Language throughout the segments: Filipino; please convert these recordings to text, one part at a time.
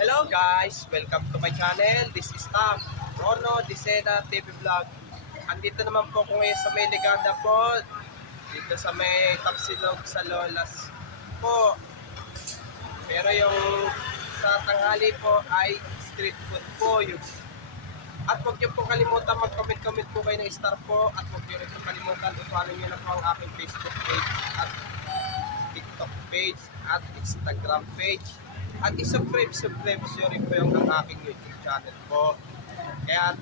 Hello guys! Welcome to my channel. This is Tom, Rono Dicena TV Vlog. Andito naman po ko ngayon sa may Leganda po. Dito sa may Tapsilog sa Lolas po. Pero yung sa tanghali po ay street food po. At huwag niyo po kalimutan mag-comment po kayo ng star po. At huwag niyo rin po kalimutan i-follow niyo na po ang aking Facebook page at TikTok page at Instagram page. At i-subscribe nyo rin po yung aking YouTube channel po. Kaya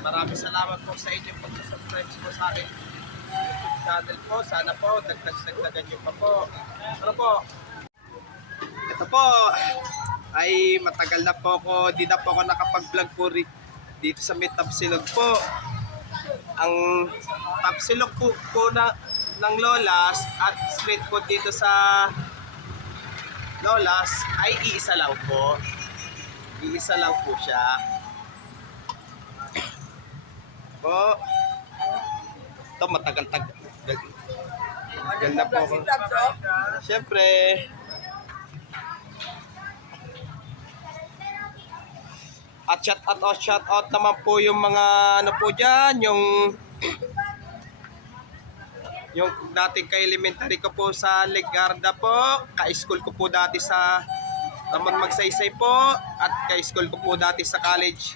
maraming salamat po sa inyo pag-subscribe po sa aking YouTube channel po. Sana po dagdagan nyo pa po. Ano po? Ito po ay matagal na po ako, di na po ako nakapag-vlog po dito sa may Tapsilog po. Ang Tapsilog po ng Lolas at street food dito sa Lolas ay iisa lang po. Iisa lang po siya. Po. Ito matagal-tagal na po. Siyempre. At shout out naman po yung mga ano po dyan, yung dating ka-elementary ko po sa Legarda po, ka-school ko po dati sa Ramon Magsaysay po, at ka-school ko po dati sa college,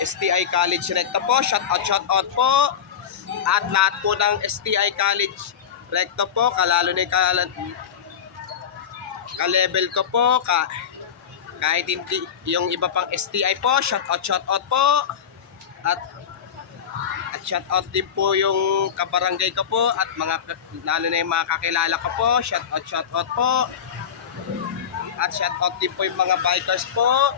STI College Recto po. Shout out po, at lahat po ng STI College Recto po, kalalo na ka-level ko po, kahit hindi yung iba pang STI po, shout out po, at shout out din po yung kabarangay ko po at lalo na yung mga kakilala ko po. Shout out po. At shout out din po yung mga bikers po.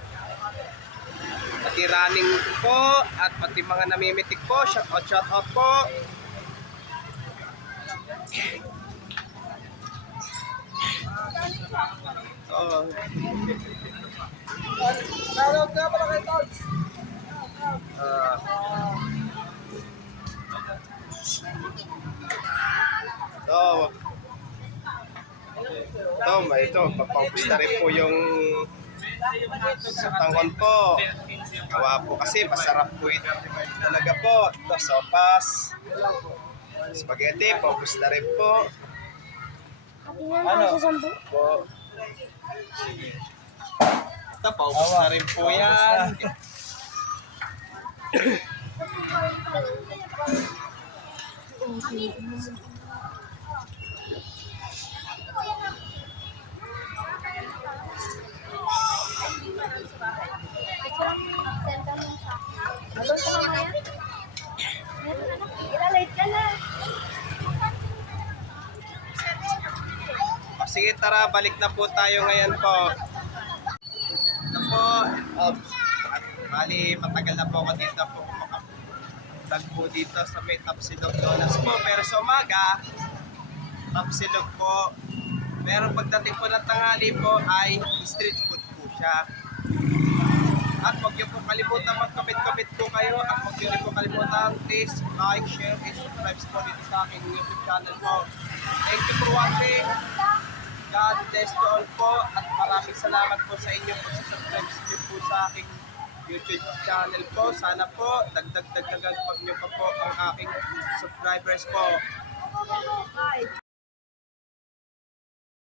Pati running po at pati mga namimitik po. Shout out po. Shoutout nga pala kay Tots. Ito, papaubos na rin po yung sa tangon po. Gawa po kasi masarap po ito talaga po. Ito, sopas, spaghetti, paubos na rin po. Ano? Po. Ito, paubos na rin po yan. Sige, tara, balik na po tayo ngayon po. Ito po, bali, matagal na po ako dito po makapag po dito sa may Tapsilog Lolas po. Pero sa umaga, Tapsilog po. Pero pagdating po ng tanghali po ay street food po siya. At huwag niyo po kalimutan mag-comment po kayo. At huwag niyo rin po kalimutan please like, share, and subscribe po dito sa aking YouTube channel po. Thank you for watching. God bless to all po. At maraming salamat po sa inyo po sa subscribe po sa aking YouTube channel po. Sana po dagdagan pag niyo pa po ang aking subscribers po.